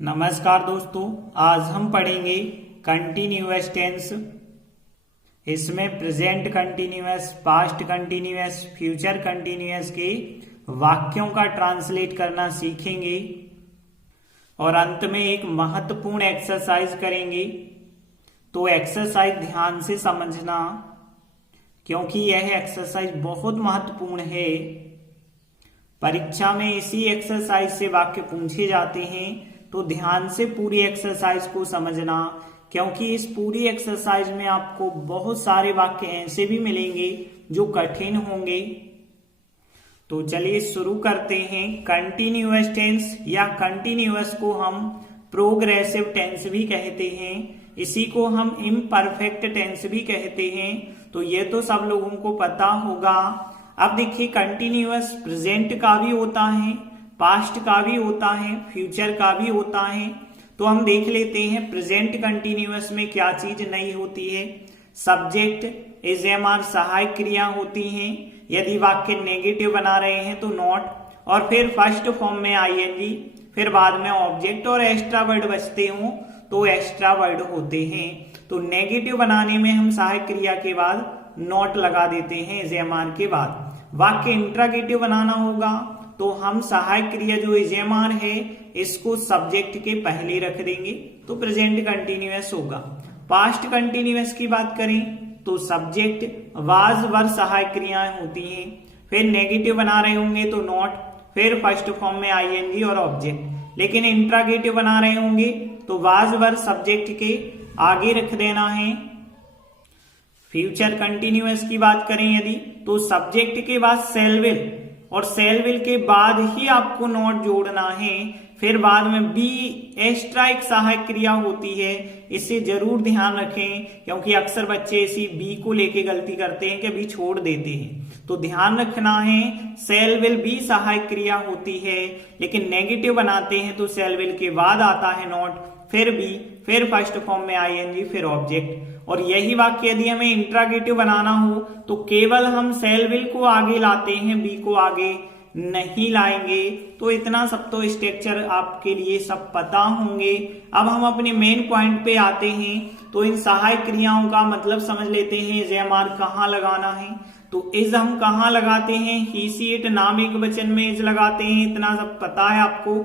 नमस्कार दोस्तों, आज हम पढ़ेंगे कंटिन्यूअस टेंस। इसमें present continuous, past continuous, future continuous के वाक्यों का ट्रांसलेट करना सीखेंगे और अंत में एक महत्वपूर्ण एक्सरसाइज करेंगे। तो एक्सरसाइज ध्यान से समझना, क्योंकि यह एक्सरसाइज बहुत महत्वपूर्ण है। परीक्षा में इसी एक्सरसाइज से वाक्य पूछे जाते हैं, तो ध्यान से पूरी एक्सरसाइज को समझना, क्योंकि इस पूरी एक्सरसाइज में आपको बहुत सारे वाक्य ऐसे भी मिलेंगे जो कठिन होंगे। तो चलिए शुरू करते हैं। कंटिन्यूअस टेंस या कंटिन्यूअस को हम प्रोग्रेसिव टेंस भी कहते हैं, इसी को हम इम्परफेक्ट टेंस भी कहते हैं। तो ये तो सब लोगों को पता होगा। अब देखिए, कंटिन्यूअस प्रेजेंट का भी होता है, पास्ट का भी होता है, फ्यूचर का भी होता है। तो हम देख लेते हैं प्रेजेंट कंटिन्यूअस में क्या चीज नहीं होती है। सब्जेक्ट, एसएमआर सहायक क्रिया होती हैं। यदि वाक्य नेगेटिव बना रहे हैं तो नॉट, और फिर फर्स्ट फॉर्म में आईएनजी, फिर बाद में ऑब्जेक्ट और एक्स्ट्रा वर्ड बचते हों तो एक्स्ट्रा वर्ड होते हैं। तो नेगेटिव बनाने में हम सहायक क्रिया के बाद नॉट लगा देते हैं एसएमआर के बाद। वाक्य इंट्रोगेटिव बनाना होगा तो हम सहायक क्रिया जो एसएमआर है इसको सब्जेक्ट के पहले रख देंगे, तो प्रेजेंट कंटिन्यूअस होगा। पास्ट कंटिन्यूअस की बात करें तो सब्जेक्ट, वाज, वर सहायक क्रियाएं होती हैं। फिर नेगेटिव बना रहे होंगे तो नॉट, फिर फर्स्ट फॉर्म में आईएनजी और ऑब्जेक्ट। लेकिन इंट्रोगेटिव बना रहे होंगे तो वाज, वर सब्जेक्ट के आगे रख देना है। फ्यूचर कंटिन्यूअस की बात करें यदि, तो सब्जेक्ट के बाद शैल विल, और शैल विल के बाद ही आपको नॉट जोड़ना है। फिर बाद में बी एक्स्ट्रा एक सहायक क्रिया होती है, इसे जरूर ध्यान रखें, क्योंकि अक्सर बच्चे इसी बी को लेके गलती करते हैं कि बी छोड़ देते हैं। तो ध्यान रखना है, शैल विल बी सहायक क्रिया होती है, लेकिन नेगेटिव बनाते हैं तो शैल विल के बाद आता है नॉट, फिर बी, फिर फर्स्ट फॉर्म में आईएनजी, फिर ऑब्जेक्ट। और यही वाक्य यदि हमें इंट्रोगेटिव बनाना हो तो केवल हम शैल विल को आगे लाते हैं, बी को आगे नहीं लाएंगे। तो इतना सब तो स्ट्रक्चर आपके लिए सब पता होंगे। अब हम अपने मेन पॉइंट पे आते हैं। तो इन सहायक क्रियाओं का मतलब समझ लेते हैं। एसएमआर कहाँ लगाना है, तो इज हम कहाँ लगाते हैं, ही सी इट नाम एक वचन में इज लगाते हैं, इतना सब पता है आपको।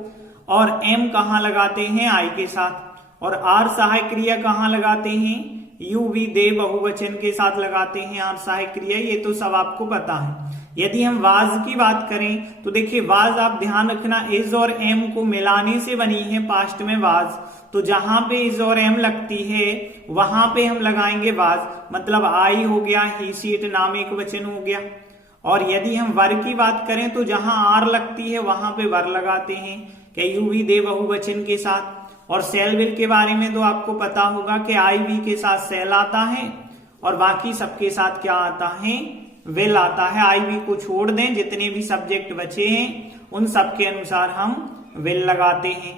और एम कहाँ लगाते हैं, आई के साथ। और आर सहायक क्रिया कहाँ लगाते हैं, यू वी दे बहुवचन के साथ लगाते हैं आर सहायक क्रिया, ये तो सब आपको पता है। यदि हम वाज की बात करें तो देखिए, वाज आप ध्यान रखना इज और एम को मिलाने से बनी है पास्ट में वाज। तो जहां पे इज और एम लगती है वहां पे हम लगाएंगे वाज, मतलब आई हो गया, ही सी इट नाम एक वचन हो गया। और यदि हम वर की बात करें तो जहां आर लगती है वहां पे वर लगाते हैं, क्या यू वी दे बहुवचन के साथ। और शैल विल के बारे में तो आपको पता होगा कि आई वी के साथ शैल आता है और बाकी सबके साथ क्या आता है, विल आता है। आई वी को छोड़ दें, जितने भी सब्जेक्ट बचे हैं उन सब के अनुसार हम विल लगाते हैं।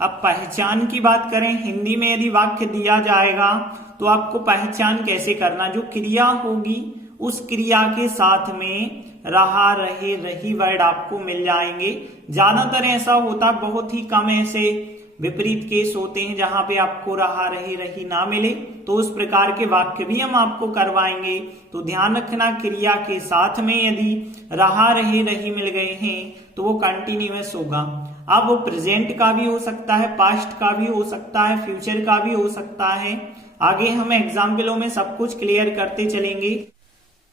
अब पहचान की बात करें, हिंदी में यदि वाक्य दिया जाएगा तो आपको पहचान कैसे करना, जो क्रिया होगी उस क्रिया के साथ में रहा, रहे, रही वर्ड आपको मिल जाएंगे। ज्यादातर ऐसा होता, बहुत ही कम ऐसे विपरीत केस होते हैं जहां पे आपको रहा, रहे, रही ना मिले, तो उस प्रकार के वाक्य भी हम आपको करवाएंगे। तो ध्यान रखना, क्रिया के साथ में यदि रहा, रहे, रही मिल गए हैं तो वो कंटिन्यूअस होगा। अब वो प्रेजेंट का भी हो सकता है, पास्ट का भी हो सकता है, फ्यूचर का भी हो सकता है। आगे हम एग्जाम्पलों में सब कुछ क्लियर करते चलेंगे।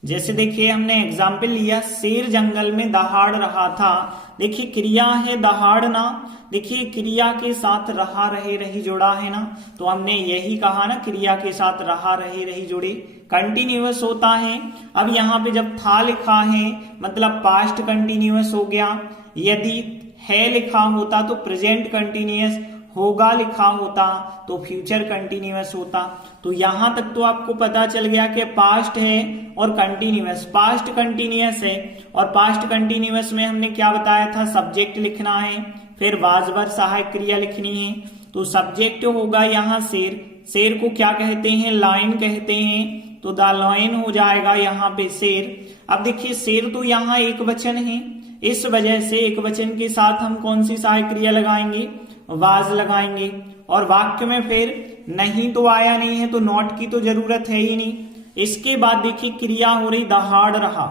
जैसे देखिए, हमने एग्जाम्पल लिया, शेर जंगल में दहाड़ रहा था। देखिए क्रिया है दहाड़ना, देखिए क्रिया के साथ रहा, रहे, रही जुड़ा है ना, तो हमने यही कहा ना, क्रिया के साथ रहा, रहे, रही जुड़े, कंटिन्यूअस होता है। अब यहाँ पे जब था लिखा है मतलब पास्ट कंटिन्यूअस हो गया, यदि है लिखा होता तो प्रेजेंट कंटिन्यूअस, होगा लिखा होता तो फ्यूचर कंटिन्यूअस होता। तो यहां तक तो आपको पता चल गया कि पास्ट है और कंटिन्यूअस, पास्ट कंटिन्यूअस है। और पास्ट कंटिन्यूअस में हमने क्या बताया था, सब्जेक्ट लिखना है, फिर वाज वर सहायक क्रिया लिखनी है। तो सब्जेक्ट होगा यहाँ शेर, शेर को क्या कहते हैं, लायन कहते हैं, तो द लायन हो जाएगा यहाँ पे शेर। अब देखिए शेर तो यहाँ एक वचन है, इस वजह से एकवचन के साथ हम कौन सी सहायक क्रिया लगाएंगे, वाज लगाएंगे। और वाक्य में फिर नहीं तो आया नहीं है तो नॉट की तो जरूरत है ही नहीं। इसके बाद देखिए क्रिया हो रही दहाड़ रहा।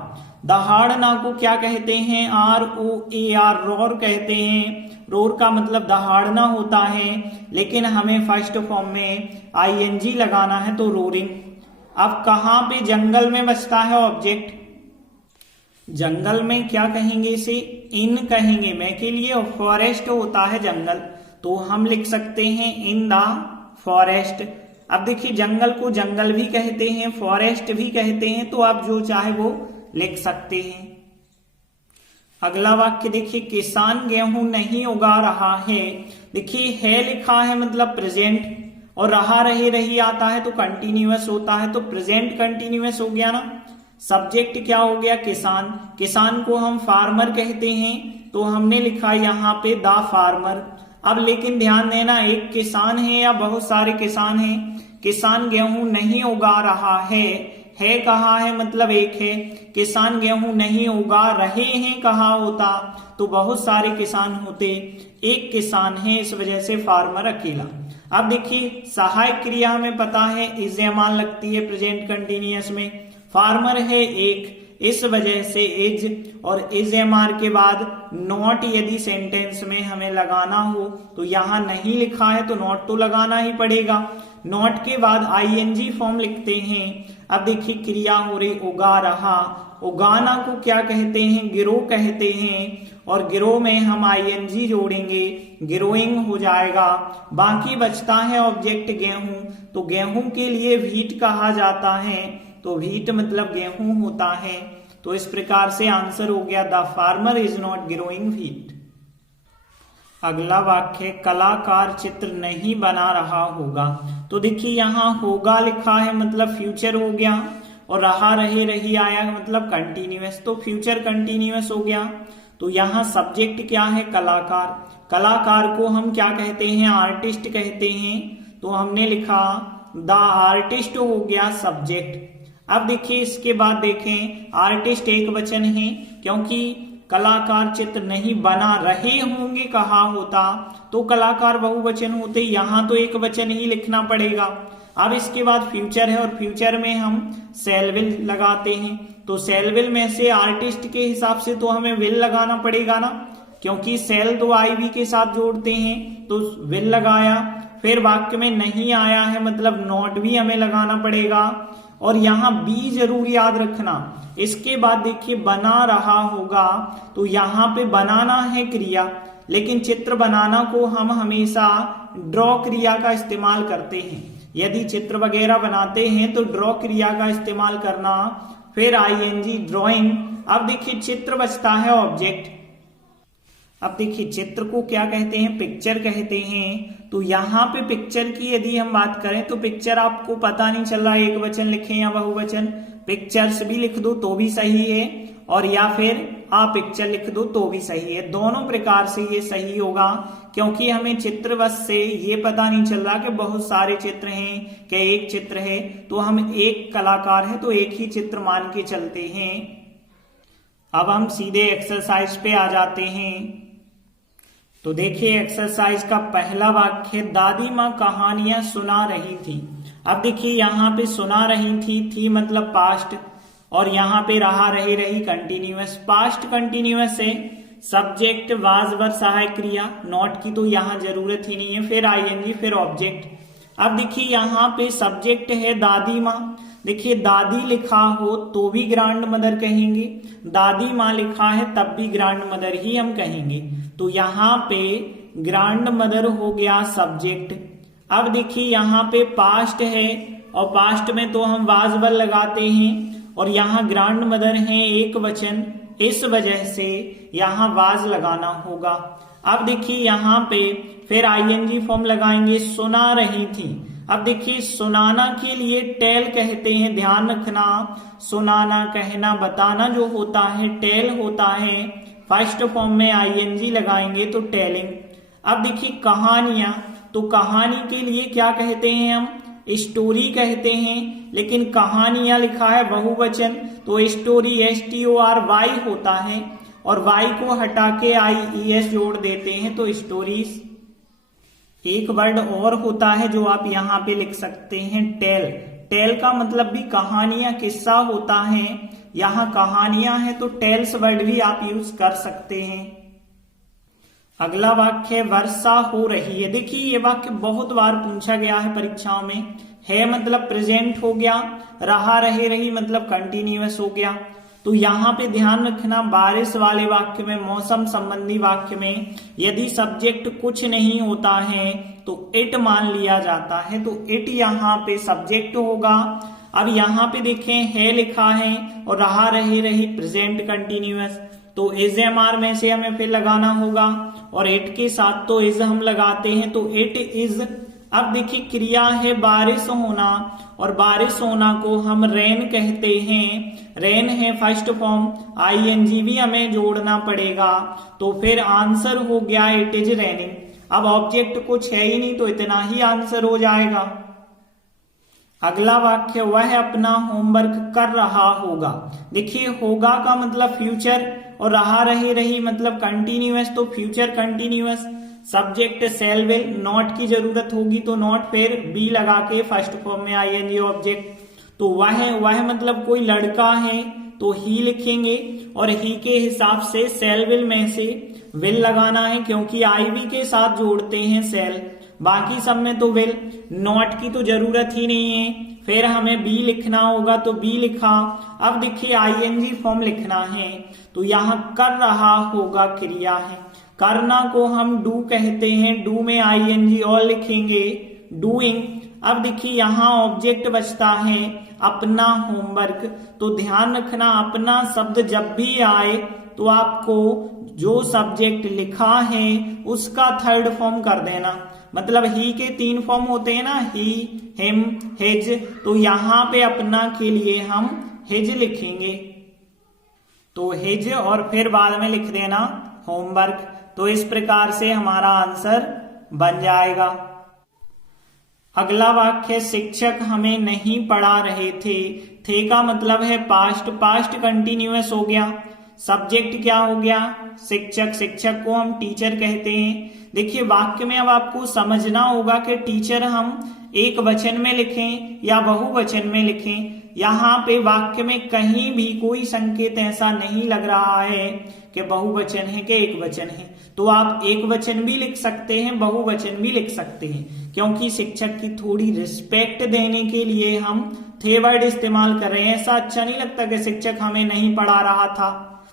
दहाड़ना को क्या कहते हैं, ROAR, रोर कहते हैं। रोर का मतलब दहाड़ना होता है, लेकिन हमें फर्स्ट फॉर्म में ING लगाना है तो रोरिंग। अब कहां पे जंगल में बचता है ऑब्जेक्ट, जंगल में क्या कहेंगे इसे, इन कहेंगे मैं के लिए, और फॉरेस्ट होता है जंगल, तो हम लिख सकते हैं इन द फॉरेस्ट। अब देखिए जंगल को जंगल भी कहते हैं, फॉरेस्ट भी कहते हैं, तो आप जो चाहे वो लिख सकते हैं। अगला वाक्य देखिए, किसान गेहूं नहीं उगा रहा है। देखिए है लिखा है मतलब प्रेजेंट, और रहा रहे रही आता है तो कंटिन्यूअस होता है, तो प्रेजेंट कंटिन्यूअस हो गया ना। सब्जेक्ट क्या हो गया, किसान। किसान को हम फार्मर कहते हैं, तो हमने लिखा यहाँ पे द फार्मर। अब लेकिन ध्यान देना, एक किसान है या बहुत सारे किसान हैं। किसान गेहूं नहीं उगा रहा है कहा है मतलब एक है। किसान गेहूं नहीं उगा रहे हैं कहा होता तो बहुत सारे किसान होते, एक किसान है, इस वजह से फार्मर अकेला। अब देखिए सहायक क्रिया में पता है इज़ लगती है प्रेजेंट कंटिन्यूअस में, फार्मर है एक, इस वजह से इज, और इज MR के बाद नॉट यदि सेंटेंस में हमें लगाना हो तो यहां नहीं लिखा है तो नॉट तो लगाना ही पड़ेगा। नॉट के बाद ING फॉर्म लिखते हैं। अब देखिए क्रिया हो रही उगा रहा। उगाना को क्या कहते हैं, गिरो कहते हैं, और गिरो में हम ING जोड़ेंगे, गिरोइंग हो जाएगा। बाकी बचता है ऑब्जेक्ट गेहूं, तो गेहूं के लिए व्हीट कहा जाता है, तो व्हीट मतलब गेहूं होता है। तो इस प्रकार से आंसर हो गया the farmer is not growing wheat. अगला वाक्य, कलाकार चित्र नहीं बना रहा होगा। तो देखिए यहाँ होगा लिखा है मतलब फ्यूचर हो गया, और रहा रहे रही आया मतलब कंटिन्यूअस, तो फ्यूचर कंटिन्यूअस हो गया। तो यहाँ सब्जेक्ट क्या है, कलाकार। कलाकार को हम क्या कहते हैं, आर्टिस्ट कहते हैं, तो हमने लिखा द आर्टिस्ट हो गया सब्जेक्ट। अब देखिए इसके बाद देखें, आर्टिस्ट एक वचन है, क्योंकि कलाकार चित्र नहीं बना रहे होंगे कहा होता तो कलाकार बहुवचन होते, यहां तो एक वचन ही लिखना पड़ेगा। अब इसके बाद फ्यूचर है, और फ्यूचर में हम सेल विल लगाते हैं, तो सेल विल में से आर्टिस्ट के हिसाब से तो हमें विल लगाना पड़ेगा ना, क्योंकि सेल तो IV के साथ जोड़ते हैं, तो विल लगाया। फिर वाक्य में नहीं आया है मतलब नॉट भी हमें लगाना पड़ेगा, और यहां बी जरूर याद रखना। इसके बाद देखिए बना रहा होगा, तो यहां पे बनाना है क्रिया, लेकिन चित्र बनाना को हम हमेशा ड्रॉ क्रिया का इस्तेमाल करते हैं। यदि चित्र वगैरह बनाते हैं तो ड्रॉ क्रिया का इस्तेमाल करना, फिर ING ड्रॉइंग। अब देखिए चित्र बचता है ऑब्जेक्ट। अब देखिए चित्र को क्या कहते हैं, पिक्चर कहते हैं। तो यहाँ पे पिक्चर की यदि हम बात करें तो पिक्चर आपको पता नहीं चल रहा एक वचन लिखें या बहुवचन, पिक्चर्स भी लिख दो तो भी सही है, और या फिर आप पिक्चर लिख दो तो भी सही है। दोनों प्रकार से ये सही होगा, क्योंकि हमें चित्र बस से ये पता नहीं चल रहा कि बहुत सारे चित्र हैं कि एक चित्र है, तो हम एक कलाकार है तो एक ही चित्र मान के चलते हैं। अब हम सीधे एक्सरसाइज पे आ जाते हैं। तो देखिए एक्सरसाइज का पहला वाक्य, दादी माँ कहानियां सुना रही थी। अब देखिए यहाँ पे सुना रही थी मतलब पास्ट, और यहाँ पे रहा रही रही कंटिन्यूअस। पास्ट कंटिन्यूअस है, सब्जेक्ट वाज वर सहायक क्रिया, नॉट की तो यहाँ जरूरत ही नहीं है, फिर ING फिर ऑब्जेक्ट। अब देखिए यहाँ पे सब्जेक्ट है दादी माँ। देखिए दादी लिखा हो तो भी ग्रैंड मदर कहेंगे, दादी माँ लिखा है तब भी ग्रैंड मदर ही हम कहेंगे, तो यहाँ पे ग्रैंड मदर हो गया सब्जेक्ट। अब देखिए यहाँ पे पास्ट है, और पास्ट में तो हम वाज वर लगाते हैं, और यहाँ ग्रैंड मदर है एक वचन, इस वजह से यहाँ वाज लगाना होगा। अब देखिए यहाँ पे फिर ING फॉर्म लगाएंगे, सुना रही थी। अब देखिए सुनाना के लिए टेल कहते हैं, ध्यान रखना, सुनाना कहना बताना जो होता है टेल होता है, फर्स्ट फॉर्म में ING लगाएंगे तो टेलिंग। अब देखिए कहानियां, तो कहानी के लिए क्या कहते हैं हम, स्टोरी कहते हैं, लेकिन कहानियां लिखा है बहुवचन तो स्टोरी STORY होता है। और वाई को हटा के IES जोड़ देते हैं तो स्टोरीज। एक वर्ड और होता है जो आप यहाँ पे लिख सकते हैं, टेल। टेल का मतलब भी कहानियां, किस्सा होता है। यहाँ कहानियां हैं तो टेल्स वर्ड भी आप यूज कर सकते हैं। अगला वाक्य वर्षा हो रही है। देखिए ये वाक्य बहुत बार पूछा गया है परीक्षाओं में। है मतलब प्रेजेंट हो गया, रहा रहे रही मतलब कंटिन्यूअस हो गया। तो यहाँ पे ध्यान रखना, बारिश वाले वाक्य में, मौसम संबंधी वाक्य में यदि सब्जेक्ट कुछ नहीं होता है तो इट मान लिया जाता है, तो इट यहाँ पे सब्जेक्ट होगा। अब यहाँ पे देखें है लिखा है और रहा रहे रही प्रेजेंट कंटिन्यूअस, तो इज एमआर में से हमें फिर लगाना होगा और इट के साथ तो इज हम लगाते हैं, तो इट इज। अब देखिए क्रिया है बारिश होना और बारिश होना को हम रेन कहते हैं। रेन है फर्स्ट फॉर्म, ING भी हमें जोड़ना पड़ेगा, तो फिर आंसर हो गया इट इज रेनिंग। अब ऑब्जेक्ट कुछ है ही नहीं तो इतना ही आंसर हो जाएगा। अगला वाक्य वह अपना होमवर्क कर रहा होगा। देखिए होगा का मतलब फ्यूचर और रहा रहे रही मतलब कंटिन्यूअस, तो future continuous. Subject shall will, not की जरूरत होगी तो नॉट, फिर बी लगा के फर्स्ट फॉर्म में ING ऑब्जेक्ट। तो वह मतलब कोई लड़का है तो ही लिखेंगे और ही के हिसाब से सेल विल में से विल लगाना है क्योंकि IV के साथ जोड़ते हैं सेल, बाकी सब में तो विल। नॉट की तो जरूरत ही नहीं है, फिर हमें बी लिखना होगा तो बी लिखा। अब देखिए ING फॉर्म लिखना है तो यहाँ कर रहा होगा क्रिया है, करना को हम डू कहते हैं, डू में ING और लिखेंगे डूइंग। अब देखिए यहाँ ऑब्जेक्ट बचता है अपना होमवर्क, तो ध्यान रखना अपना शब्द जब भी आए तो आपको जो सब्जेक्ट लिखा है उसका थर्ड फॉर्म कर देना। मतलब ही के 3 फॉर्म होते हैं ना, ही, हिम, हिज, तो यहाँ पे अपना के लिए हम हिज लिखेंगे, तो हिज और फिर बाद में लिख देना होमवर्क। तो इस प्रकार से हमारा आंसर बन जाएगा। अगला वाक्य शिक्षक हमें नहीं पढ़ा रहे थे। थे का मतलब है पास्ट, पास्ट कंटिन्यूअस हो गया। सब्जेक्ट क्या हो गया? शिक्षक। शिक्षक को हम टीचर कहते हैं। देखिए वाक्य में अब आपको समझना होगा कि टीचर हम एक वचन में लिखें या बहुवचन में लिखें। यहाँ पे वाक्य में कहीं भी कोई संकेत ऐसा नहीं लग रहा है कि बहुवचन है कि एक वचन है, तो आप एक वचन भी लिख सकते हैं, बहुवचन भी लिख सकते हैं, क्योंकि शिक्षक की थोड़ी रिस्पेक्ट देने के लिए हम थे वर्ड इस्तेमाल कर रहे हैं। ऐसा अच्छा नहीं लगता कि शिक्षक हमें नहीं पढ़ा रहा था,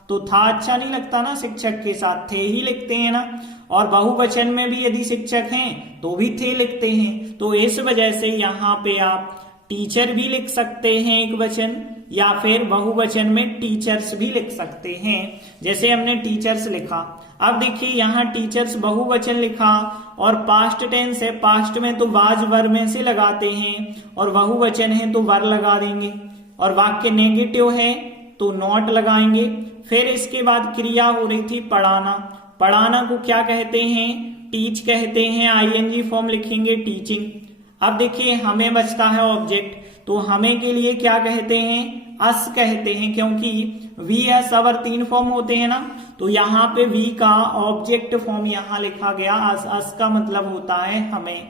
तो था अच्छा नहीं लगता ना, शिक्षक के साथ थे ही लिखते हैं ना। और बहुवचन में भी यदि शिक्षक हैं तो भी थे लिखते हैं, तो इस वजह से यहाँ पे आप टीचर भी लिख सकते हैं एक वचन, या फिर बहुवचन में टीचर्स भी लिख सकते हैं, जैसे हमने टीचर्स लिखा। अब देखिए यहाँ टीचर्स बहुवचन लिखा और पास्ट टेंस है, पास्ट में तो वाज वर में से लगाते हैं और बहुवचन है तो वर लगा देंगे, और वाक्य नेगेटिव है तो नॉट लगाएंगे। फिर इसके बाद क्रिया हो रही थी पढ़ाना। पढ़ाना को क्या कहते हैं? टीच कहते हैं, ING फॉर्म लिखेंगे टीचिंग। अब देखिए हमें बचता है ऑब्जेक्ट, तो हमें के लिए क्या कहते हैं? अस कहते हैं, क्योंकि वी एस अवर 3 फॉर्म होते हैं ना, तो यहाँ पे वी का ऑब्जेक्ट फॉर्म यहाँ लिखा गया अस। अस का मतलब होता है हमें।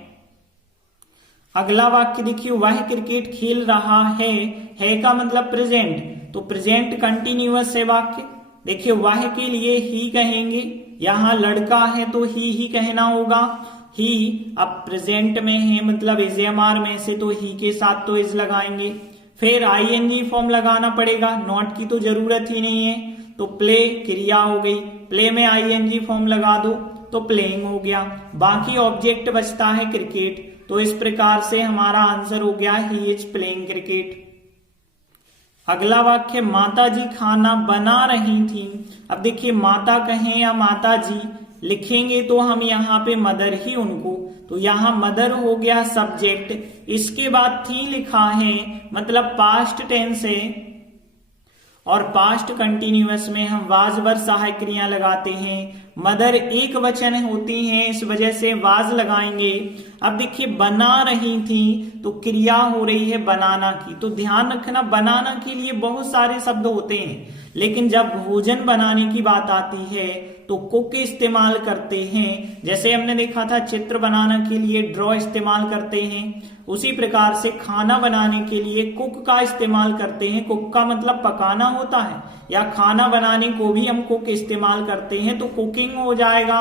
अगला वाक्य देखिए वह क्रिकेट खेल रहा है का मतलब प्रेजेंट, तो प्रेजेंट कंटिन्यूअस है वाक्य। देखिए वह के लिए ही कहेंगे, यहाँ लड़का है तो ही कहना होगा। ही अब प्रेजेंट में है मतलब इज एमआर में से, तो ही के साथ तो इज लगाएंगे। फिर ING फॉर्म लगाना पड़ेगा, नॉट की तो जरूरत ही नहीं है, तो प्ले क्रिया हो गई, प्ले में ING फॉर्म लगा दो तो प्लेइंग हो गया। बाकी ऑब्जेक्ट बचता है क्रिकेट, तो इस प्रकार से हमारा आंसर हो गया ही इज प्लेइंग क्रिकेट। अगला वाक्य माता जी खाना बना रही थी। अब देखिए माता कहें या माता जी लिखेंगे तो हम यहाँ पे मदर ही उनको, तो यहाँ मदर हो गया सब्जेक्ट। इसके बाद थी लिखा है मतलब पास्ट टेंस है, और पास्ट कंटिन्यूअस में हम वाज वर सहायक क्रिया लगाते हैं। मदर एक वचन होती हैं, इस वजह से वाज लगाएंगे। अब देखिए बना रही थी तो क्रिया हो रही है बनाना की, तो ध्यान रखना बनाना के लिए बहुत सारे शब्द होते हैं, लेकिन जब भोजन बनाने की बात आती है तो कुक इस्तेमाल करते हैं। जैसे हमने देखा था चित्र बनाने के लिए ड्रॉ इस्तेमाल करते हैं, उसी प्रकार से खाना बनाने के लिए कुक का इस्तेमाल करते हैं। कुक का मतलब पकाना होता है, या खाना बनाने को भी हम कुक इस्तेमाल करते हैं, तो कुकिंग हो जाएगा।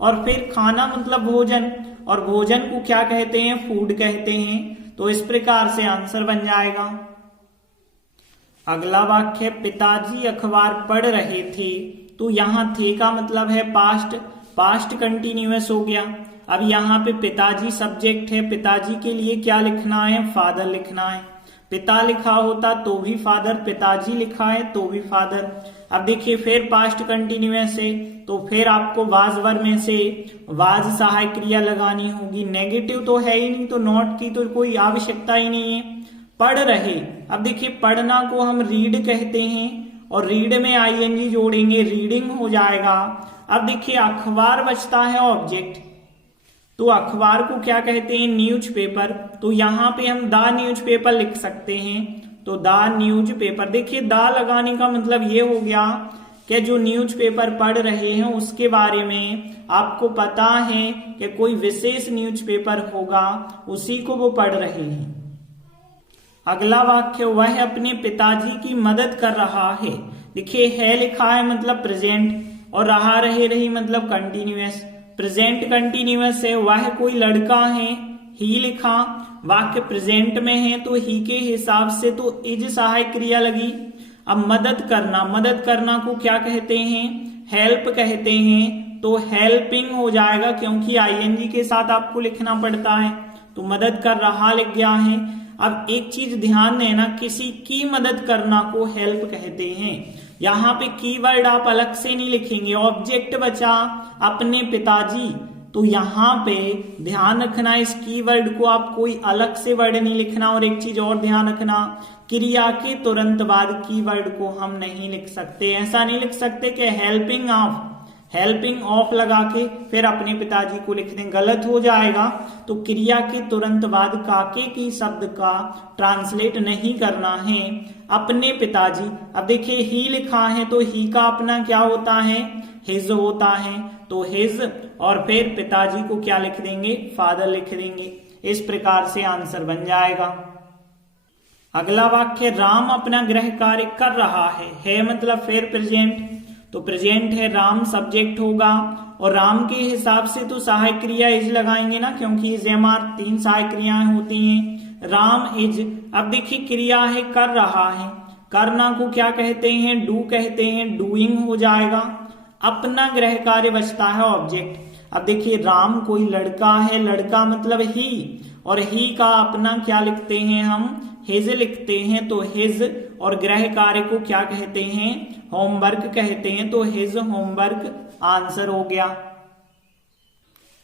और फिर खाना मतलब भोजन, और भोजन को क्या कहते हैं? फूड कहते हैं। तो इस प्रकार से आंसर बन जाएगा। अगला वाक्य, पिताजी अखबार पढ़ रहे थे, तो यहाँ थे का मतलब है पास्ट, पास्ट कंटिन्यूअस हो गया। अब यहाँ पे पिताजी सब्जेक्ट है, पिताजी के लिए क्या लिखना है? फादर लिखना है। पिता लिखा होता तो भी फादर, पिताजी लिखा है तो भी फादर। अब देखिए फिर पास्ट कंटिन्यूअस है, तो फिर आपको वाज वर में से वाज सहायक क्रिया लगानी होगी। नेगेटिव तो है ही नहीं, तो नॉट की तो कोई आवश्यकता ही नहीं है। पढ़ रहे, अब देखिए पढ़ना को हम रीड कहते हैं, और रीड में आईएनजी जोड़ेंगे, रीडिंग हो जाएगा। अब देखिए अखबार बचता है ऑब्जेक्ट, तो अखबार को क्या कहते हैं? न्यूज़पेपर। तो यहाँ पे हम द न्यूज़पेपर लिख सकते हैं, तो द न्यूज़पेपर। देखिए द लगाने का मतलब ये हो गया कि जो न्यूज़पेपर पढ़ रहे हैं उसके बारे में आपको पता है कि कोई विशेष न्यूज़पेपर होगा, उसी को वो पढ़ रहे हैं। अगला वाक्य, वह अपने पिताजी की मदद कर रहा है। देखिए है लिखा है मतलब प्रेजेंट, और रहा रहे रही मतलब कंटिन्यूअस। प्रेजेंट कंटिन्यूअस है, वह कोई लड़का है, ही लिखा। वाक्य प्रेजेंट में है तो ही के हिसाब से तो इज सहायक क्रिया लगी। अब मदद करना, मदद करना को क्या कहते हैं? हेल्प कहते हैं, तो हेल्पिंग हो जाएगा, क्योंकि आईएनजी के साथ आपको लिखना पड़ता है, तो मदद कर रहा लिख गया है। अब एक चीज ध्यान देना, किसी की मदद करना को हेल्प कहते हैं। यहाँ पे कीवर्ड आप अलग से नहीं लिखेंगे, ऑब्जेक्ट बचा अपने पिताजी, तो यहाँ पे ध्यान रखना इस कीवर्ड को आप कोई अलग से वर्ड नहीं लिखना। और एक चीज और ध्यान रखना, क्रिया के तुरंत बाद कीवर्ड को हम नहीं लिख सकते। ऐसा नहीं लिख सकते कि हेल्पिंग ऑफ, हेल्पिंग ऑफ लगा के फिर अपने पिताजी को लिख दें, गलत हो जाएगा। तो क्रिया के तुरंत बाद काके की शब्द का ट्रांसलेट नहीं करना है, अपने पिताजी। अब देखिए ही लिखा है तो ही का अपना क्या होता है? हिज होता है, तो हिज, और फिर पिताजी को क्या लिख देंगे? फादर लिख देंगे। इस प्रकार से आंसर बन जाएगा। अगला वाक्य, राम अपना गृह कार्य कर रहा है मतलब फिर प्रेजेंट, तो प्रेजेंट है, राम सब्जेक्ट होगा, और राम के हिसाब से तो सहायक क्रिया इज लगाएंगे ना, क्योंकि इज एम आर 3 सहायक क्रियाएं होती हैं। राम इज, अब देखिए क्रिया है कर रहा है, करना को क्या कहते हैं? डू कहते हैं, डूइंग हो जाएगा। अपना गृह कार्य बचता है ऑब्जेक्ट। अब देखिए राम कोई लड़का है, लड़का मतलब ही, और ही का अपना क्या लिखते हैं हम? हिज लिखते हैं, तो हिज, और गृह कार्य को क्या कहते हैं? होमवर्क कहते हैं, तो हिज होमवर्क आंसर हो गया।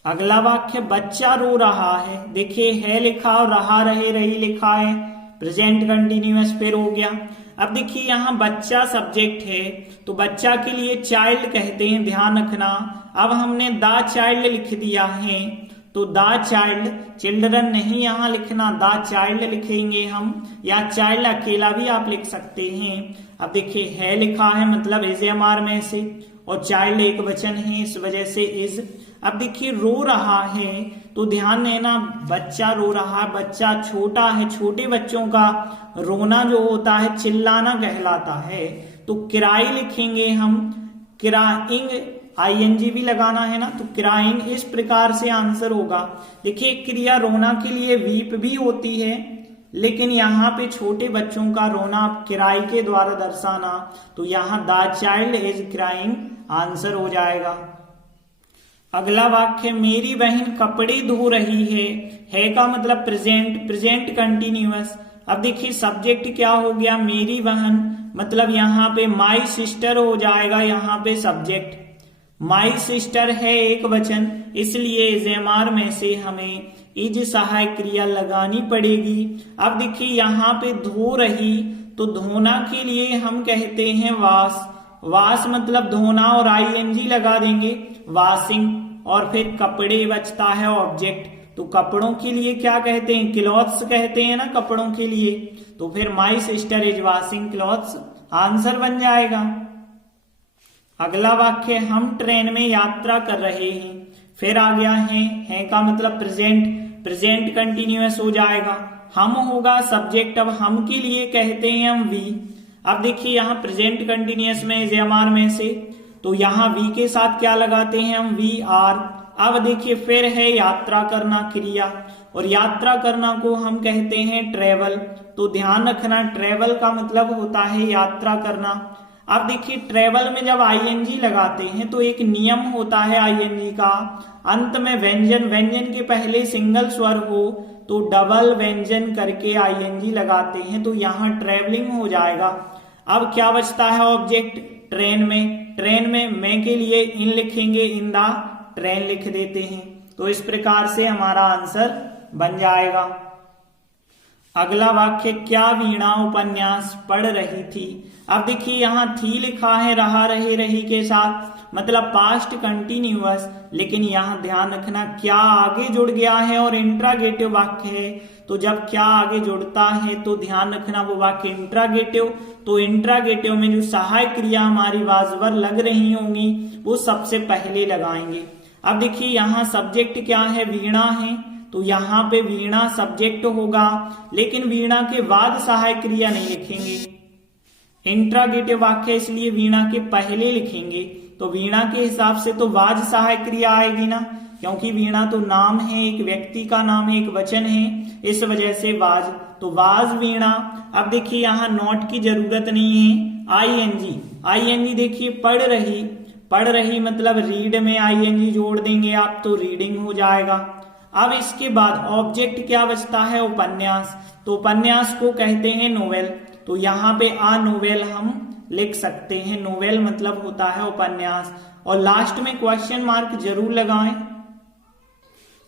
अगला वाक्य, बच्चा रो रहा है। देखिए है लिखा और रहा रहे रही लिखा है, प्रेजेंट कंटिन्यूअस फिर हो गया। अब देखिए यहाँ बच्चा सब्जेक्ट है, तो बच्चा के लिए चाइल्ड कहते हैं, ध्यान रखना। अब हमने द चाइल्ड लिख दिया है, तो द चाइल्ड, चिल्ड्रन नहीं यहाँ लिखना, द चाइल्ड लिखेंगे हम, या चाइल्ड अकेला भी आप लिख सकते हैं। अब देखिए है लिखा है मतलब इज एम आर में से, और चाइल्ड एक वचन है, इस वजह से इज। अब देखिए रो रहा है, तो ध्यान देना बच्चा रो रहा है, बच्चा छोटा है, छोटे बच्चों का रोना जो होता है चिल्लाना कहलाता है, तो क्राई लिखेंगे हम, क्राइंग, आईएनजी भी लगाना है ना, तो क्राइंग। इस प्रकार से आंसर होगा। देखिए क्रिया रोना के लिए वीप भी होती है, लेकिन यहाँ पे छोटे बच्चों का रोना क्राई के द्वारा दर्शाना, तो यहाँ the child is crying answer हो जाएगा। अगला वाक्य, मेरी बहन कपड़े धो रही है का मतलब प्रेजेंट, प्रेजेंट कंटिन्यूअस। अब देखिए सब्जेक्ट क्या हो गया? मेरी बहन, मतलब यहाँ पे माई सिस्टर हो जाएगा, यहाँ पे सब्जेक्ट माई सिस्टर है एक वचन, इसलिए इजेमार में से हमें इज सहायक क्रिया लगानी पड़ेगी। अब देखिए यहाँ पे धो रही, तो धोना के लिए हम कहते हैं वाश, वाश मतलब धोना और आईएनजी लगा देंगे, वॉशिंग। और फिर कपड़े बचता है ऑब्जेक्ट, तो कपड़ों के लिए क्या कहते हैं, क्लॉथ्स कहते हैं ना कपड़ों के लिए, तो फिर my sister is washing clothes answer बन जाएगा। अगला वाक्य, हम ट्रेन में यात्रा कर रहे हैं, फिर आ गया है का मतलब प्रेजेंट, प्रेजेंट कंटिन्यूअस हो जाएगा, हम होगा सब्जेक्ट। अब हम के लिए कहते हैं हम वी। अब देखिए यहाँ प्रेजेंट कंटिन्यूअस में एमआर में से, तो यहाँ वी के साथ क्या लगाते हैं हम, वी आर। अब देखिए फिर है यात्रा करना क्रिया, और यात्रा करना को हम कहते हैं ट्रेवल, तो ध्यान रखना ट्रेवल का मतलब होता है यात्रा करना। अब देखिए ट्रेवल में जब आईएनजी लगाते हैं तो एक नियम होता है आईएनजी का, अंत में व्यंजन, व्यंजन के पहले सिंगल स्वर हो तो डबल व्यंजन करके आईएनजी लगाते हैं, तो यहाँ ट्रेवलिंग हो जाएगा। अब क्या बचता है ऑब्जेक्ट ट्रेन में, ट्रेन में मैं के लिए इन लिखेंगे, इन द ट्रेन लिख देते हैं, तो इस प्रकार से हमारा आंसर बन जाएगा। अगला वाक्य, क्या वीणा उपन्यास पढ़ रही थी। अब देखिए यहाँ थी लिखा है रहा रहे रही के साथ, मतलब पास्ट कंटिन्यूअस, लेकिन यहाँ ध्यान रखना क्या आगे जुड़ गया है और इंट्रागेटिव वाक्य है, तो जब क्या आगे जुड़ता है तो ध्यान रखना वो वाक्य इंट्रागेटिव, तो इंट्रागेटिव में जो सहायक क्रिया हमारी वाजवर लग रही होंगी वो सबसे पहले लगाएंगे। अब देखिए यहाँ सब्जेक्ट क्या है, वीणा है, तो यहाँ पे वीणा सब्जेक्ट होगा, लेकिन वीणा के बाद सहायक क्रिया नहीं लिखेंगे, इंट्रागेटिव वाक्य इसलिए वीणा के पहले लिखेंगे, तो वीणा के हिसाब से तो वाज सहायक क्रिया आएगी ना, क्योंकि वीणा तो नाम है, एक व्यक्ति का नाम है, एक वचन है, इस वजह से वाज, तो वाज वीणा। अब देखिए यहाँ नोट की जरूरत नहीं है, आईएनजी, आईएनजी देखिए पढ़ रही, पढ़ रही मतलब रीड में आईएनजी जोड़ देंगे आप तो रीडिंग हो जाएगा। अब इसके बाद ऑब्जेक्ट क्या बचता है, उपन्यास, तो उपन्यास को कहते हैं नोवेल, तो यहाँ पे आ नोवेल हम लिख सकते हैं, नोवेल मतलब होता है उपन्यास, और लास्ट में क्वेश्चन मार्क जरूर लगाएं।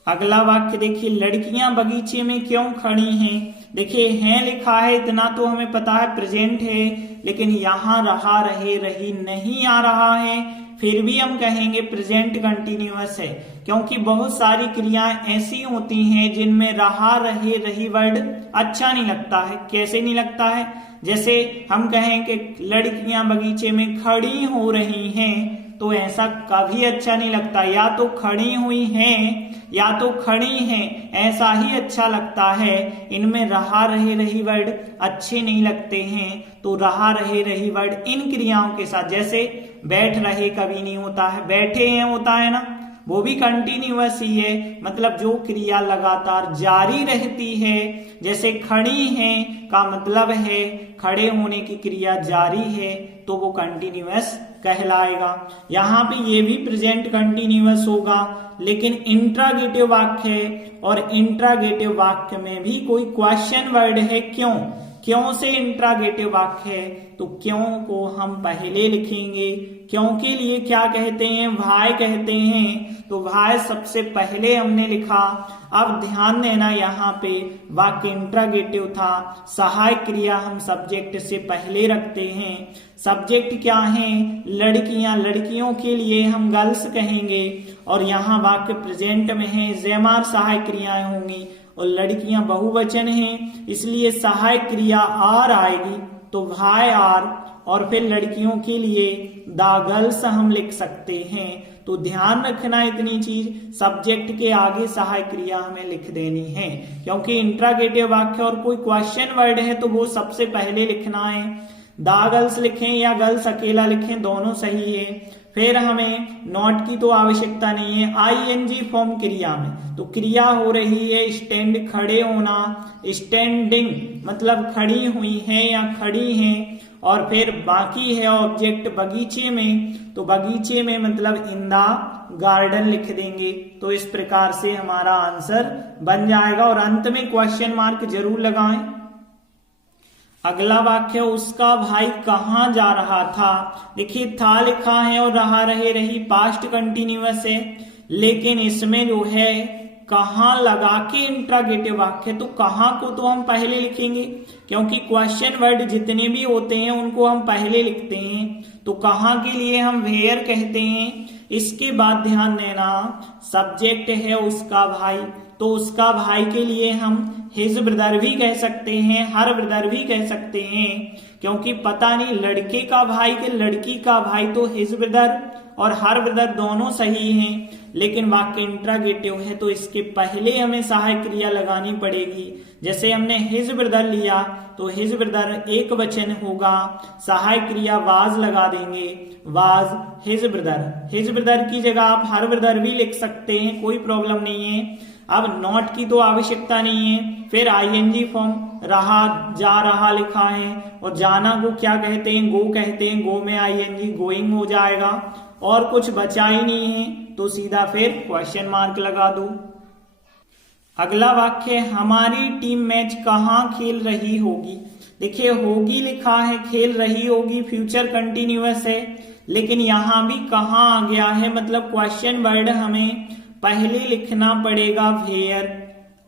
अगला वाक्य देखिए, लड़कियां बगीचे में क्यों खड़ी हैं। देखिए हैं लिखा है, इतना तो हमें पता है प्रेजेंट है, लेकिन यहाँ रहा रहे रही नहीं आ रहा है, फिर भी हम कहेंगे प्रेजेंट कंटिन्यूअस है, क्योंकि बहुत सारी क्रियाएं ऐसी होती हैं जिनमें रहा रहे रही वर्ड अच्छा नहीं लगता है। कैसे नहीं लगता है, जैसे हम कहें कि लड़कियां बगीचे में खड़ी हो रही हैं, तो ऐसा कभी अच्छा नहीं लगता, या तो खड़ी हुई हैं या तो खड़ी हैं, ऐसा ही अच्छा लगता है। इनमें रहा रहे रही वर्ड अच्छे नहीं लगते हैं, तो रहा रहे रही वर्ड इन क्रियाओं के साथ, जैसे बैठ रहे कभी नहीं होता है, बैठे हैं होता है ना, वो भी कंटिन्यूअस ही है, मतलब जो क्रिया लगातार जारी रहती है, जैसे खड़ी हैं का मतलब है खड़े होने की क्रिया जारी है, तो वो कंटिन्यूअस कहलाएगा। यहाँ पे ये भी प्रेजेंट कंटिन्यूअस होगा, लेकिन इंट्रागेटिव वाक्य है, और इंट्रागेटिव वाक्य में भी कोई क्वेश्चन वर्ड है, क्यों, क्यों से इंट्रागेटिव वाक्य है, तो क्यों को हम पहले लिखेंगे। क्यों के लिए क्या कहते हैं, वाय कहते हैं, तो वाय सबसे पहले हमने लिखा। अब ध्यान देना यहाँ पे वाक्य इंट्रागेटिव था, सहायक क्रिया हम सब्जेक्ट से पहले रखते हैं। सब्जेक्ट क्या है, लड़कियां, लड़कियों के लिए हम गर्ल्स कहेंगे, और यहाँ वाक्य प्रेजेंट में है, जेमार सहायक क्रियाएं होंगी, और लड़कियां बहुवचन हैं, इसलिए सहायक क्रिया आर आएगी, तो वाय आर, और फिर लड़कियों के लिए द गर्ल्स हम लिख सकते हैं। तो ध्यान रखना इतनी चीज, सब्जेक्ट के आगे सहायक क्रिया हमें लिख देनी है, क्योंकि इंट्रागेटिव वाक्य और कोई क्वेश्चन वर्ड है तो वो सबसे पहले लिखना है। द गर्ल्स लिखें या गर्ल्स अकेला लिखें, दोनों सही है। फिर हमें नॉट की तो आवश्यकता नहीं है। आईएनजी फॉर्म क्रिया में तो क्रिया हो रही है स्टैंड, खड़े होना, स्टैंडिंग मतलब खड़ी हुई है या खड़ी हैं, और फिर बाकी है ऑब्जेक्ट बगीचे में, तो बगीचे में मतलब इन द गार्डन लिख देंगे। तो इस प्रकार से हमारा आंसर बन जाएगा, और अंत में क्वेश्चन मार्क जरूर लगाएं। अगला वाक्य, उसका भाई कहाँ जा रहा था। देखिए था लिखा है और रहा रहे रही पास्ट कंटिन्यूअस है, लेकिन इसमें जो है कहां लगा के इंट्रागेटिव वाक्य, तो कहां को तो हम पहले लिखेंगे क्योंकि क्वेश्चन वर्ड जितने भी होते हैं उनको हम पहले लिखते हैं, तो कहां के लिए हम वेयर कहते हैं। इसके बाद ध्यान देना सब्जेक्ट है उसका भाई, तो उसका भाई के लिए हम हिज ब्रदर भी कह सकते हैं, हर ब्रदर भी कह सकते हैं, क्योंकि पता नहीं लड़के का भाई के लड़की का भाई, तो हिज ब्रदर और हर ब्रदर दोनों सही हैं, लेकिन वाक्य इंट्रागेटिव है तो इसके पहले हमें सहायक क्रिया लगानी पड़ेगी। जैसे हमने हिज ब्रदर लिया तो हिज ब्रदर एक वचन होगा, सहायक क्रिया वाज लगा देंगे, was his brother. His brother की जगह आप हर ब्रदर भी लिख सकते हैं, कोई प्रॉब्लम नहीं है। अब नॉट की तो आवश्यकता नहीं है। फिर आईएनजी फॉर्म, रहा जा रहा लिखा है, और जाना को क्या कहते हैं, गो कहते हैं, गो में आईएनजी गोइंग हो जाएगा, और कुछ बचा ही नहीं है तो सीधा फिर क्वेश्चन मार्क लगा दो। अगला वाक्य, हमारी टीम मैच कहाँ खेल रही होगी। देखिए होगी लिखा है, खेल रही होगी फ्यूचर कंटिन्यूअस है, लेकिन यहां भी कहाँ आ गया है, मतलब क्वेश्चन वर्ड हमें पहले लिखना पड़ेगा वेयर।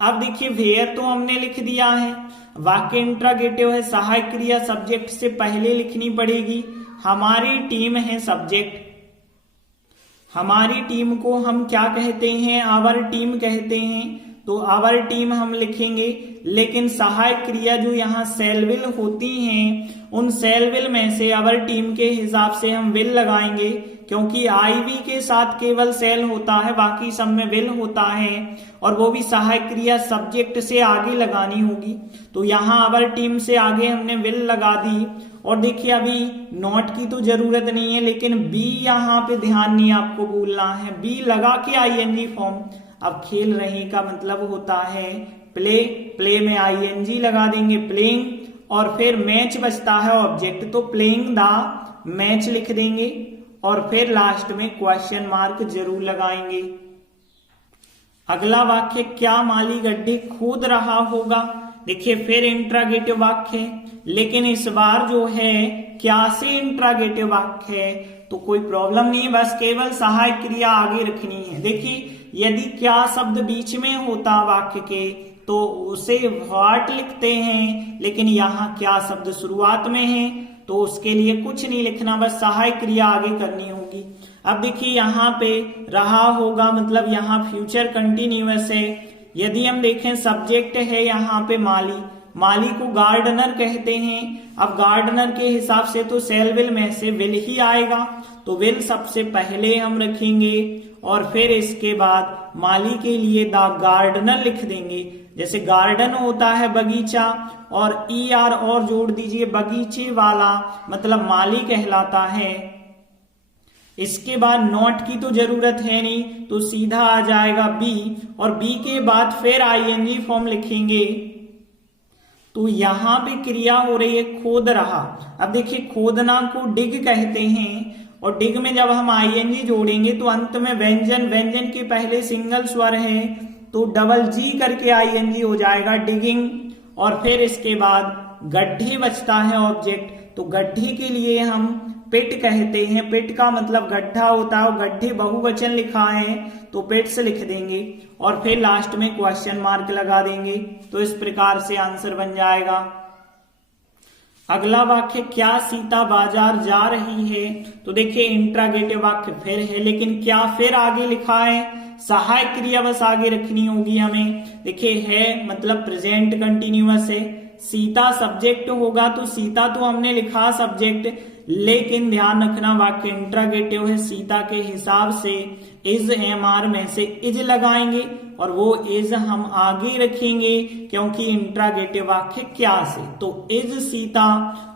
अब देखिए वेयर तो हमने लिख दिया है, वाक्य इंट्रागेटिव है, सहायक क्रिया सब्जेक्ट से पहले लिखनी पड़ेगी। हमारी टीम है सब्जेक्ट, हमारी टीम को हम क्या कहते हैं, आवर टीम कहते हैं, तो आवर टीम हम लिखेंगे, लेकिन सहायक क्रिया जो यहाँ सेल विल होती हैं उन सेल विल में से आवर टीम के हिसाब से हम विल लगाएंगे, क्योंकि आईवी के साथ केवल सेल होता है, बाकी सब में विल होता है, और वो भी सहायक क्रिया सब्जेक्ट से आगे लगानी होगी। तो यहाँ आवर टीम से आगे हमने विल लगा दी। और देखिए अभी नॉट की तो जरूरत नहीं है, लेकिन बी यहाँ पे ध्यान नहीं आपको बोलना है, बी लगा के आईएनजी फॉर्म। अब खेल रहे का मतलब होता है प्ले, प्ले में आईएनजी लगा देंगे प्लेइंग, और फिर मैच बचता है ऑब्जेक्ट, तो प्लेइंग द मैच लिख देंगे, और फिर लास्ट में क्वेश्चन मार्क जरूर लगाएंगे। अगला वाक्य, क्या माली गड्ढे खोद रहा होगा। देखिए फिर इंट्रागेटिव वाक्य है, लेकिन इस बार जो है क्या से इंट्रागेटिव वाक्य है, तो कोई प्रॉब्लम नहीं, बस केवल सहायक क्रिया आगे रखनी है। देखिए यदि क्या शब्द बीच में होता वाक्य के तो उसे व्हाट लिखते हैं, लेकिन यहाँ क्या शब्द शुरुआत में है तो उसके लिए कुछ नहीं लिखना, बस सहायक क्रिया आगे करनी होगी। अब देखिए यहाँ पे रहा होगा, मतलब यहाँ फ्यूचर कंटिन्यूअस है। यदि हम देखें सब्जेक्ट है यहाँ पे माली, माली को गार्डनर कहते हैं। अब गार्डनर के हिसाब से तो सेल विल में से विल ही आएगा, तो विल सबसे पहले हम रखेंगे, और फिर इसके बाद माली के लिए द गार्डनर लिख देंगे। जैसे गार्डन होता है बगीचा, और ER और जोड़ दीजिए, बगीचे वाला मतलब माली कहलाता है। इसके बाद नॉट की तो जरूरत है नहीं, तो सीधा आ जाएगा बी, और बी के बाद फिर आईएनजी फॉर्म लिखेंगे। तो यहां पे क्रिया हो रही है खोद रहा। अब देखिए खोदना को डिग कहते हैं, और डिग में जब हम आईएनजी जोड़ेंगे तो अंत में व्यंजन, व्यंजन के पहले सिंगल स्वर है तो डबल जी करके आईएनजी हो जाएगा डिगिंग। और फिर इसके बाद गड्ढे बचता है ऑब्जेक्ट, तो गड्ढे के लिए हम पिट कहते हैं, पिट का मतलब गड्ढा होता है, और गड्ढे बहुवचन लिखा है तो पिट्स लिख देंगे, और फिर लास्ट में क्वेश्चन मार्क लगा देंगे। तो इस प्रकार से आंसर बन जाएगा। अगला वाक्य, क्या सीता बाजार जा रही है। तो देखिए इंट्रागेटिव वाक्य फिर है, लेकिन क्या फिर आगे लिखा है, सहायक क्रिया बस आगे रखनी होगी हमें। देखिए है मतलब प्रेजेंट कंटिन्यूअस है, सीता सब्जेक्ट होगा तो सीता तो हमने लिखा सब्जेक्ट, लेकिन ध्यान रखना वाक्य इंट्रागेटिव है, सीता के हिसाब से इज MR में से इज लगाएंगे, और वो इज हम आगे रखेंगे क्योंकि इंट्रागेटिव वाक्य क्या से, तो इज सीता।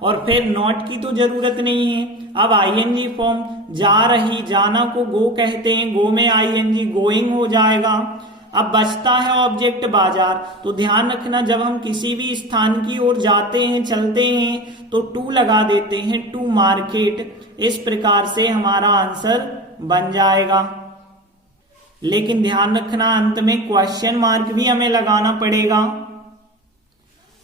और फिर नॉट की तो जरूरत नहीं है। अब आईएनजी फॉर्म, जा रही, जाना को गो कहते हैं, गो में आईएनजी गोइंग हो जाएगा। अब बचता है ऑब्जेक्ट बाजार, तो ध्यान रखना जब हम किसी भी स्थान की ओर जाते हैं, चलते हैं, तो टू लगा देते हैं, टू मार्केट। इस प्रकार से हमारा आंसर बन जाएगा। लेकिन ध्यान रखना अंत में क्वेश्चन मार्क भी हमें लगाना पड़ेगा।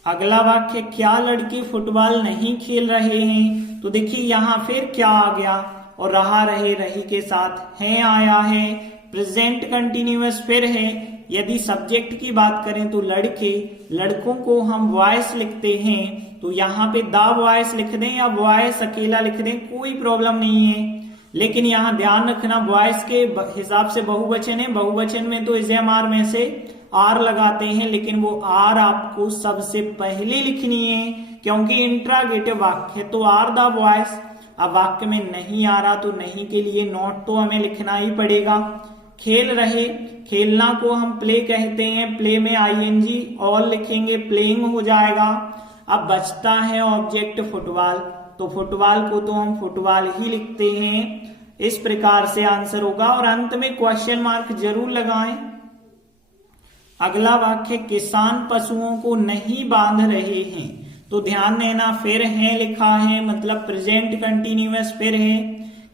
अगला वाक्य, क्या लड़के फुटबॉल नहीं खेल रहे हैं। तो देखिए यहाँ फिर क्या आ गया, और रहा रहे रही के साथ है आया है, प्रेजेंट कंटिन्यूअस फिर है। यदि सब्जेक्ट की बात करें तो लड़के, लड़कों को हम बॉयज लिखते हैं, तो यहाँ पे द बॉयज लिख दें या बॉयज अकेला लिख दें, कोई प्रॉब्लम नहीं है। लेकिन यहाँ ध्यान रखना बॉयज के हिसाब से बहुवचन है, बहुवचन में तो इज़-एम-आर में से आर लगाते हैं, लेकिन वो आर आपको सबसे पहले लिखनी है क्योंकि इंट्रागेटिव वाक्य है। तो आर द बॉयज, अब वाक्य में नहीं आ रहा तो नहीं के लिए नॉट तो हमें लिखना ही पड़ेगा। खेल रहे, खेलना को हम प्ले कहते हैं, प्ले में आईएनजी ऑल लिखेंगे, प्लेइंग हो जाएगा। अब बचता है ऑब्जेक्ट फुटबॉल, तो फुटबॉल को तो हम फुटबॉल ही लिखते हैं। इस प्रकार से आंसर होगा और अंत में क्वेश्चन मार्क जरूर लगाएं। अगला वाक्य, किसान पशुओं को नहीं बांध रहे हैं, तो ध्यान देना फिर है लिखा है, मतलब प्रेजेंट कंटिन्यूअस फिर है।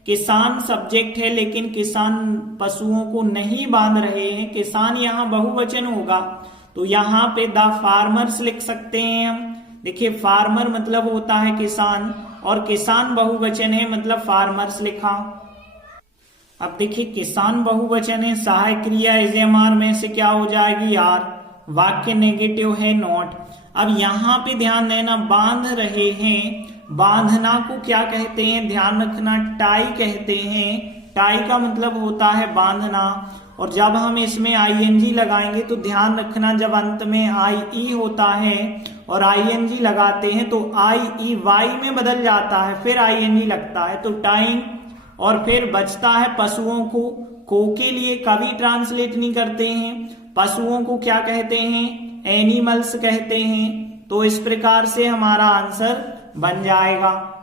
किसान सब्जेक्ट है लेकिन किसान पशुओं को नहीं बांध रहे हैं, किसान यहाँ बहुवचन होगा, तो यहाँ पे द फार्मर्स लिख सकते हैं हम। देखिए फार्मर मतलब होता है किसान और किसान बहुवचन है, मतलब फार्मर्स लिखा। अब देखिए किसान बहुवचन है, सहायक क्रिया इज़-एम-आर में से क्या हो जाएगी आर, वाक्य नेगेटिव है नॉट। अब यहाँ पे ध्यान देना, बांध रहे हैं, बांधना को क्या कहते हैं, ध्यान रखना टाई कहते हैं। टाई का मतलब होता है बांधना, और जब हम इसमें आईएनजी लगाएंगे तो ध्यान रखना जब अंत में आई ई होता है और आईएनजी लगाते हैं तो आई ई वाई में बदल जाता है, फिर आईएनजी लगता है, तो टाइंग। और फिर बचता है पशुओं को के लिए कभी ट्रांसलेट नहीं करते हैं, पशुओं को क्या कहते हैं, एनिमल्स कहते हैं। तो इस प्रकार से हमारा आंसर बन जाएगा।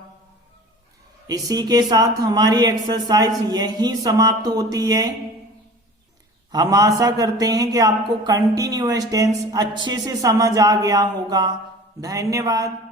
इसी के साथ हमारी एक्सरसाइज यहीं समाप्त होती है। हम आशा करते हैं कि आपको कंटिन्यूअस टेंस अच्छे से समझ आ गया होगा। धन्यवाद।